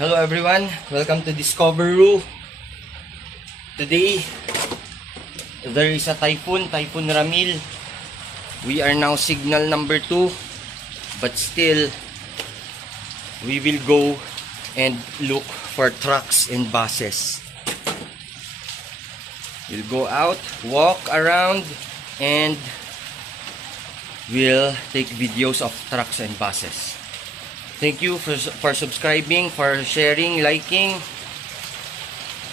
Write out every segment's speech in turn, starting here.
Hello everyone, welcome to Discoveru. Today, there is a Typhoon Ramil. We are now signal number 2, but still, we will go and look for trucks and buses. We'll go out, walk around, and we'll take videos of trucks and buses. Thank you for subscribing, for sharing, liking.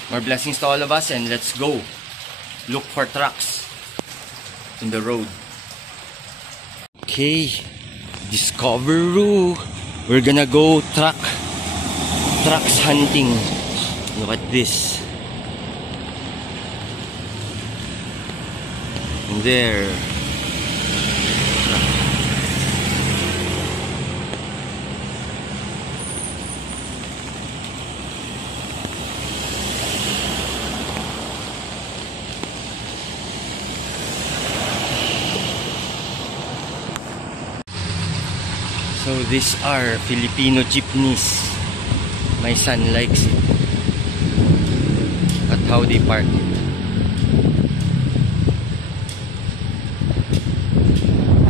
More blessings to all of us, and let's go look for trucks in the road. Okay, Discoveru. We're gonna go trucks hunting. Look at this. And there. So these are Filipino jeepneys. My son likes it. At how they park it.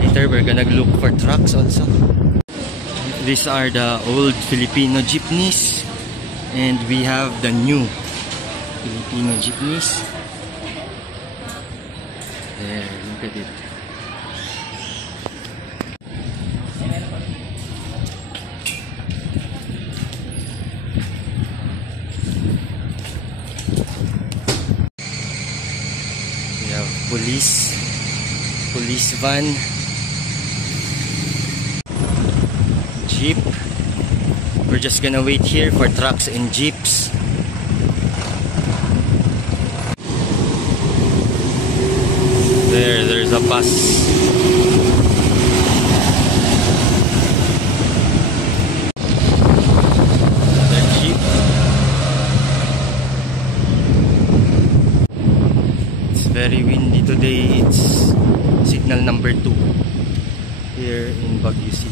Later we're gonna look for trucks also. These are the old Filipino jeepneys. And we have the new Filipino jeepneys. There, look at it. Police van, jeep. We're just gonna wait here for trucks and jeeps. There's a bus. Another jeep. It's very windy today. It's signal number 2 here in Baguio City.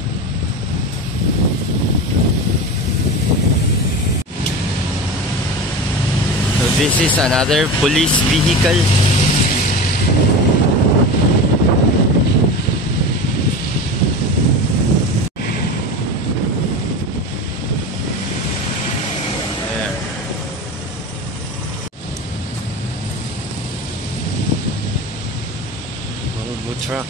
So this is another police vehicle. There. Volvo truck.